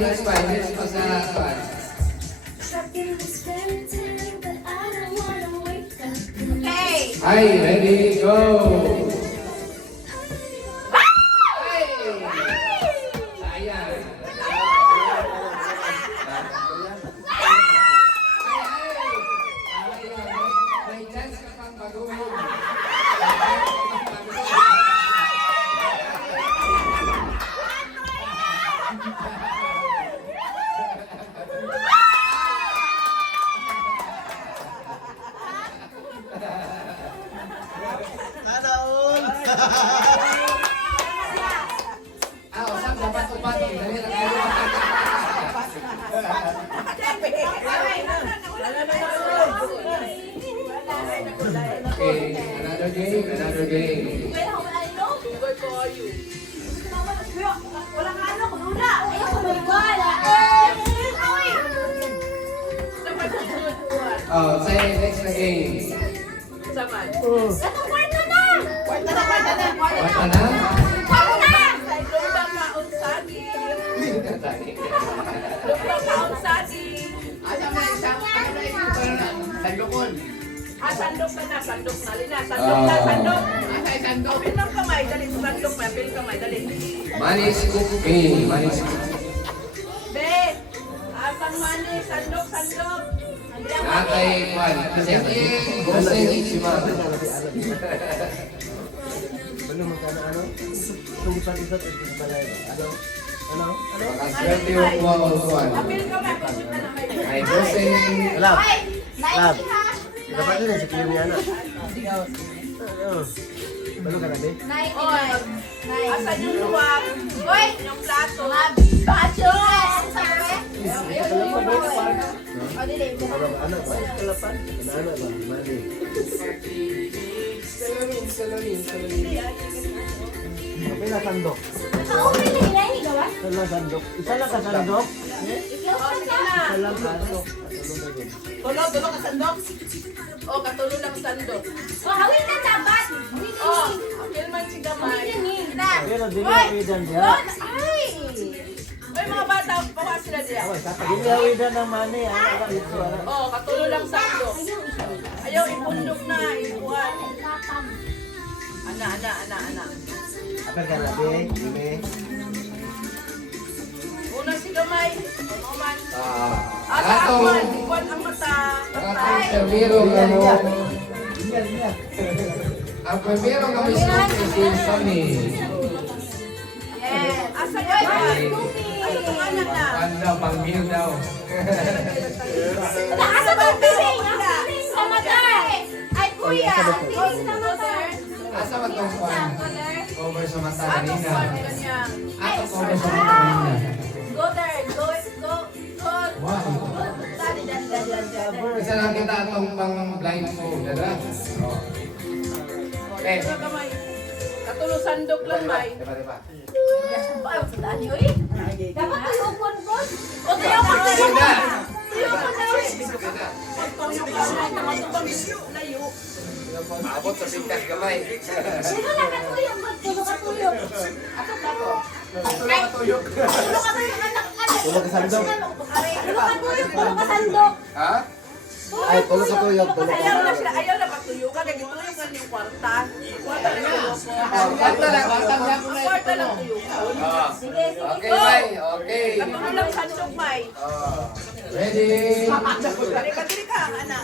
next pa sa pan. Okay. Ay, ready, go! Ay! Sayang. May chance ka pang baguhin. Usap dapat upat. Dali na kayo. Okay, another game. Walang ano, magula. Ayoko, magwala. Oh, say next na game. Katong kwarto na. Kwarta na? Kwarto na. Sandok na. Sandok na. Apil ng kamay, dali. Sandok na, apil kamay, dali. Manis cooking. Be, asang mani, sandok. Nakay Juan. Gosen Ichima. Makaswerte yung Juan. Apil kamay, pupunta na kayo. Ay, Gosen. Lab. Ay, Lab. Nike ha. Dapat din sa kilo niya na. Balo ka na, be? Nike. Oy, Nike. asan yung luwag? Oy, Yung plato. Bachos! Sabi? O, dili. Ano ba? Kalapan? Ano ba? Mali. Kapag na sandok. Naka-open na nila, hindi gawa? Isa lang sandok. Isa lang ka sandok. Ikaw O, pa sige ka. na. Isa lang sandok. Tulo ka sandok. O, katulo lang sandok. O, hawin na dapat. O, apil man si kamay. Pero di na hawidan siya. Ay! Oy, mga bata, pawa sila diya. Di na hawidan ng mani. Ano ito? O, katulo lang sandok. Ayaw, ipundok na, ipuan. Ana. Kapag ka na, be? Be? Una si kamay. O, man. Asa Atong awan, ipuan ang mata. serviro kamo. Ang primero kami si Sonny. Yes. Asa yan? Scoopy. Asa itong anak na? Ano, pang-meal daw. Asa ba ang piling? Ang piling sa mata. Ay, kuya. Ang piling sa mata. Asa ba itong pan? Over sa mata Atong kanina. kwan ganyan. Atong over sa mata kanina. Go there, go. Wow. Dali. Isa lang kita atong pang blindfold. Dada? Okay. Ito kamay. Katulo sandok lang, may. Diba? Ay, sa daan yun eh. Dapat tuyokon ko. O, tayo ko na. Sida! Tuyokon na. Sida! Pagpangyo ka na, tumatubang layo. Maabot sa bigkas gamay. Sino na katuyok? Magtulo katuyok. Ato ba to? Ay, tulo katuyok. Anak. Tulog ka sandok. Tulo katuyok. Tulo kasandok. Ha? Ay, tulog ka tuyok. Tulog ka Ayaw na sandok. siya, ayaw na pagtuyo ka. Kaya gituyo ka yung kwarta. Kwarta na tuyo ko. Kwarta lang, kwarta lang. Ang kwarta lang tuyo ko. Sige, sige. Okay, May. Okay. Kapag lang sandok, may. Ready? Dali ka, anak.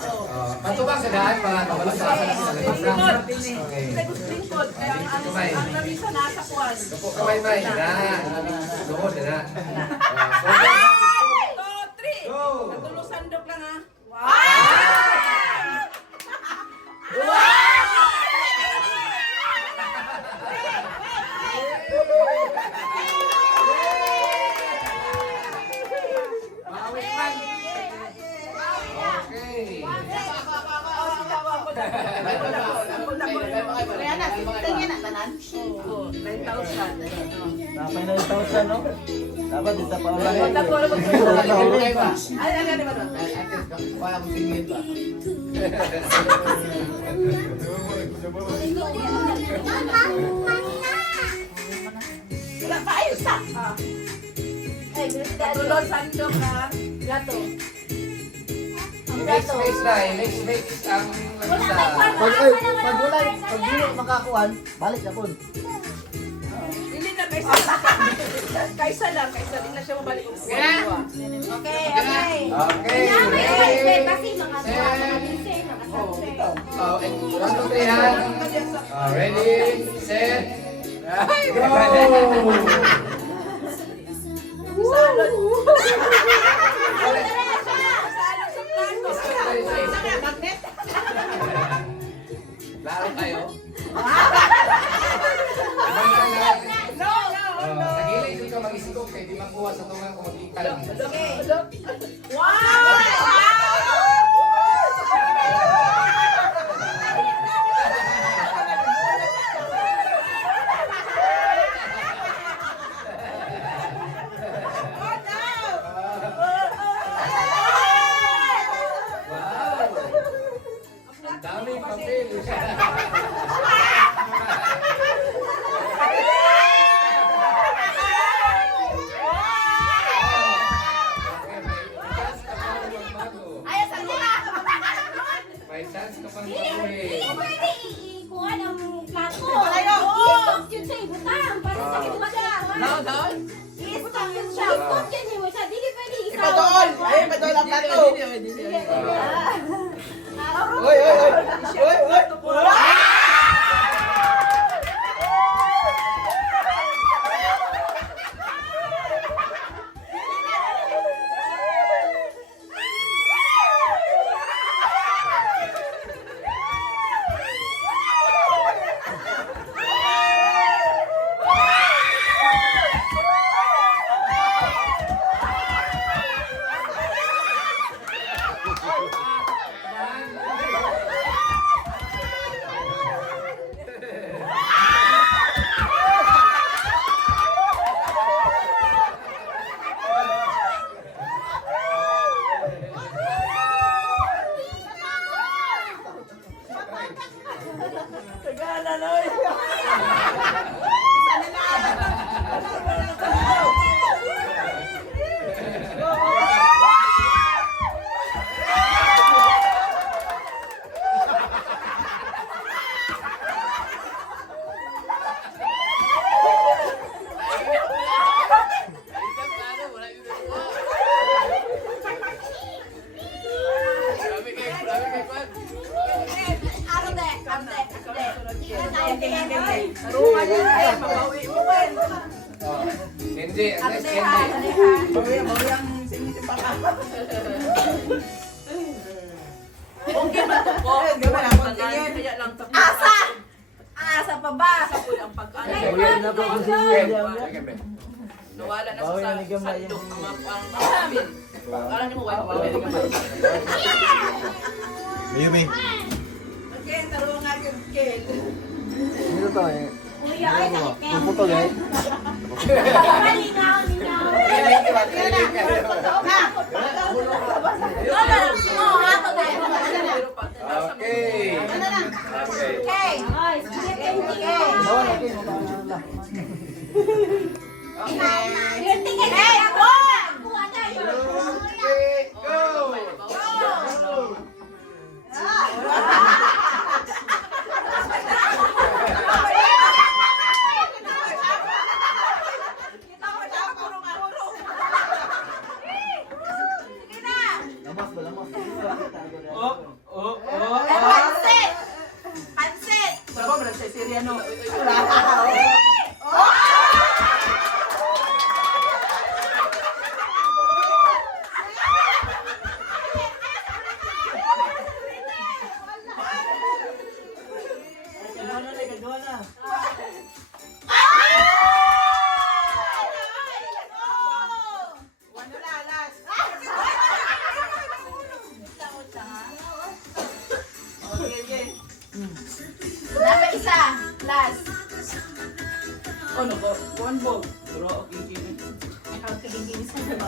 Patubang sa daan para kabalo sa akin sa labas na. Lingkod. Okay. Kasi gusto lingkod. Kaya ang lamisa nasa kuwan. Tupo ka, May, May. Na. Luhod, na. 2, 3. Go! Katulo sandok lang, ha? Bawi, May. Okay. Kaya na, tingin na tanan. Oo, 9,000. Tapay na yung tausan, no? Dapat dito pa ulan. Ay, ba? Wala pa, ayos na. Ay, Tulog sandok ha. Gato. I-mix na, i-mix ang Wala isa. kay Pag wala makakuan, balik na po. Hindi na kaysa lang. Kaysa din na siya mabalik ang dalawa. Okay, okay. Okay, Kasi ready? mga Set. mga Oh, and 1, 2, 3, ha? Ready, set, go! Salad. Laro kayo? No. Sa gilid dito mag-isigop kayo, di makuha sa tungan kung mag-ikal. Wow! Ang daming papel. Ay, sa nila. May chance ka pang Hindi mabuhi. pwede ikuha ng plato. I-stop yun sa ibutang. Para sa ibutang. I-stop yun siya. I-stop yun yung isa. Hindi pwede ikaw. Ipadol ang plato. Oy! Tarungan yan kayo. Mabawi mo kayo. Hindi, unless hindi. Bawi ang sinitin pa ka. Okay ba ito po? Kaya lang tapos. Asa! Asa pa ba? Asa po ang pag-ano. Bawi na po kasi Nawala na Bawi sa na ni Gamay sandok. yung- Ang amin. Alam niyo mo, wala ni Gamay. Yumi. Okay, tarungan yung Ken. Dito to eh. Kuya, ay, sakit kaya. Yung putol eh. Linaw, linaw. Okay. Okay. Ay, sige, Kenji. Bawa na kayo. Gerting ka na. Kuha tayo. Okay, go! Lamas ba lamas? Pansit! Pansit! Sabi mo, nagsisiriano. Gawa na na, gawa na. Dapat isa. Last. Ano ko? One bowl. Pero okay, kini. Ikaw kinikinis na ba?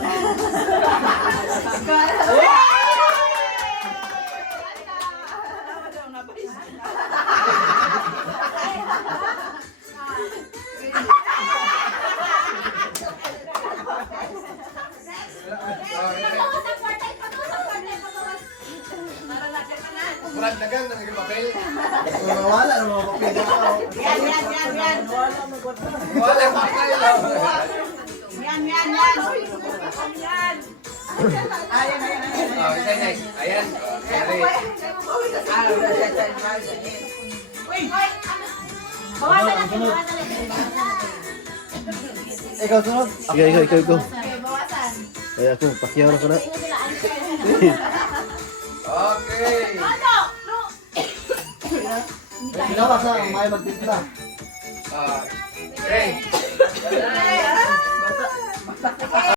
Pagawas ang kwartay, pagawas ang kwartay, pagawas. Para natin manan. Murag dagang ng iyong papel. Wala na mga papel. Yan. Wala papel. Yan. Yan. Oh, next. Ayan. Okay. Bawasan natin, bawasan natin. Ikaw sunod. Ikaw. Okay, bawasan. Ay, ako, pakyaw na ko na. Tingnan sila, answer. Okay. Ano? No. Ginawa sa may magtimpla. Three.